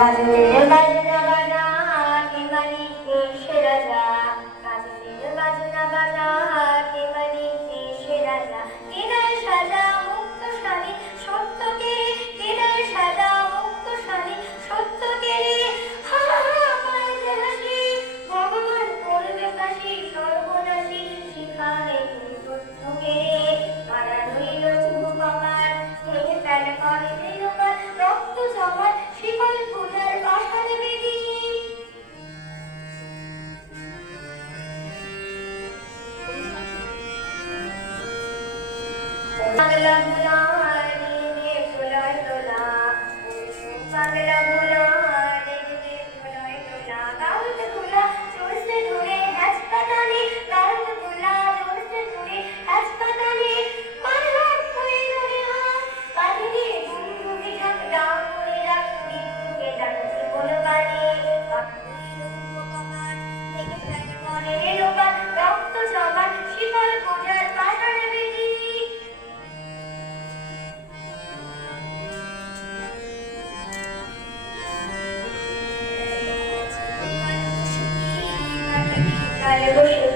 বাজনের বাজনা বাজা কে মালিক সে রাজা বাজনের বাজনা বাজা কে Hallelujah. কালে বসে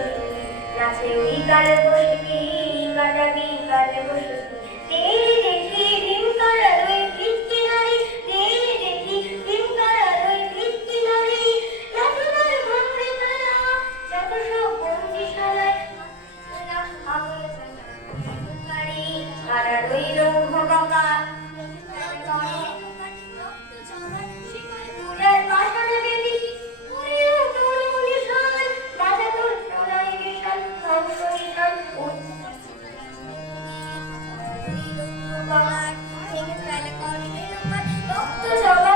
I don't know. భక్త జగ